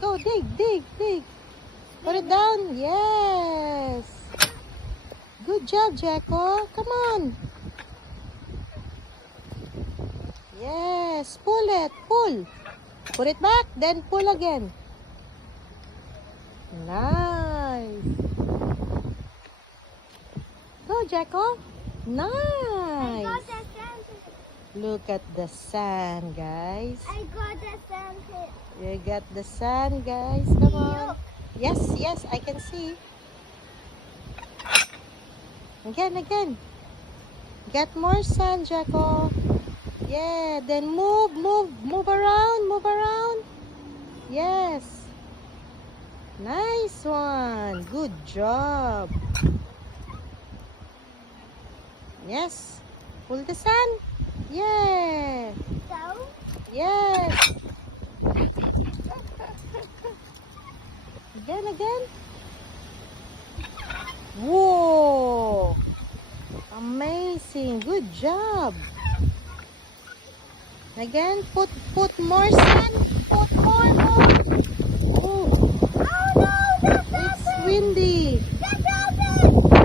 Go, dig, dig, dig. Put it down. Yes. Good job, Jacko. Come on. Yes. Pull it. Pull. Put it back. Then pull again. Nice. Go, Jacko. Nice. I got the sand. Look at the sun, guys. I got the sand hit. You got the sun, guys. Come on. Yes, yes, I can see. Again, again. Get more sun, Jacko. Yeah, then move, move, move around, move around. Yes. Nice one. Good job. Yes. Pull the sun. Yeah. So? Yes. Again, again. Whoa. Amazing. Good job. Again, put more sun. Put more. Oh. Oh no! That's It's windy. open!